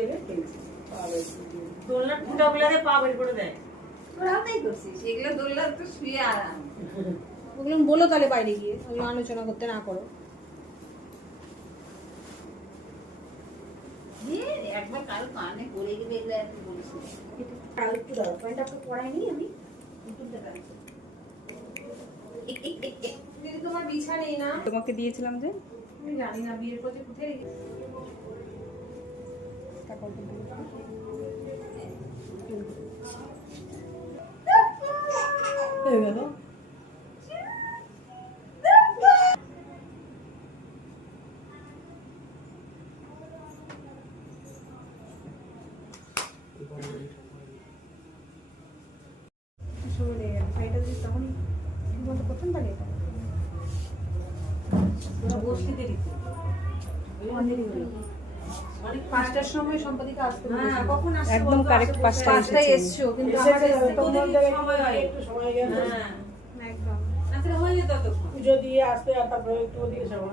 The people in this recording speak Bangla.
দেবে খেলছে দোলনার ফুটা গুলাতে পা বের করে দেয়। তোরাও তাই করছিস, এগুলো দোলনা তো শুয়ে আরাম। ওগুলো বলো তাহলে বাইরে গিয়ে, ওগুলো আলোচনা করতে না করো। একবার কারো কানে পড়ে গেলে এগুলো আর কি বলিস না। আর একটু দাও, প্যান্টটা তো পরাইনি আমি। দিদি তোমার বিছা নেই না? তোমাকে দিয়েছিলাম যে আমি জানি না বিয়ের পর যে কোথায় রেখে হয়ে গেল। সরে শাড়িটা যদি তখনই বন্ধ করতেন তাহলে এটা বসতে দেরি অনেক 5টার সময় সম্পাদিকা আসতে হ্যাঁ কখন আসছে একদম কারেক্ট 5টায় পাঁচটায় এসছো, কিন্তু এসেছে, আমাদের তোমার জায়গায় সময় হয়। একটু সময় গেল। হ্যাঁ একদম তাহলে হয়ে যেত তখন। পুজো দিয়ে আসতে আর তারপরে একটু ওদিকে যাবো।